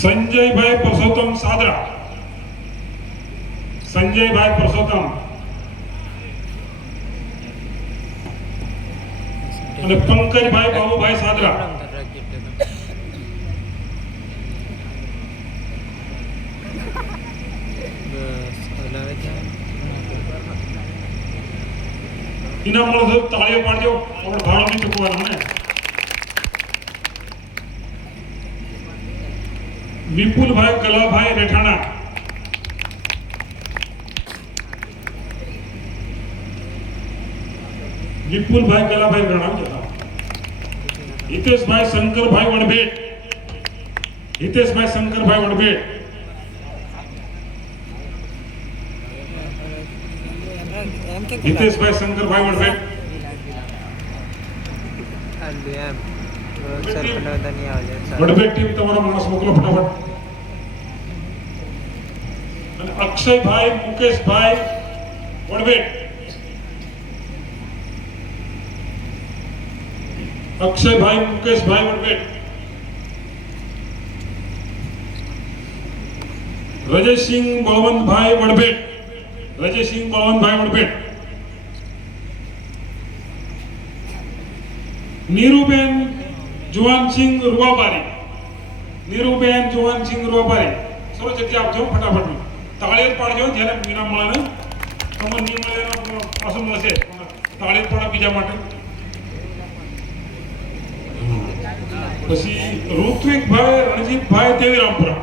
સંજયભાઈ પરસોત્તમ સાદરા, સંજયભાઈ પરસોત્તમ અને પંકજભાઈ બાબુભાઈ સાદરા. ઇનામ મળશે તાળીઓ પાડજો, આપણે ભાડું નહીં ચૂકવવાનું ને. વિપુલભાઈ કલાભાઈ રેઠાણા, વિપુલભાઈ કલાભાઈ રેઠાણા. હિતેશભાઈ શંકરભાઈ વડભેટ, હિતેશભાઈ શંકરભાઈ વડભેટ. હિતેશભાઈ શંકરભાઈ વડભેટ. વડભેટ ટીમ તમારો માણસ મોકલો ફટાફટ. અને અક્ષયભાઈ મુકેશભાઈ વડભેટ, અક્ષયભાઈ મુકેશભાઈ વડભેટ. રજેશસિંહ બળવંતભાઈ વડભેટ, રજેશસિંહ બળવંતભાઈ વડભેટ. નીરુબેન જુવાનસિંહ રૂવાબારી, નીરુબેન જુવાનસિંહ રૂવાબારી. સરો જગ્યા આપજો ફટાફટ, તાળી પાડજો. જ્યારે ઇનામ મળે ને તમને નહીં મળે એનો પાછું મળશે. તાળી પાડો બીજા માટે. પછી ઋત્વિકભાઈ રણજીતભાઈ દેવીરામપુરા,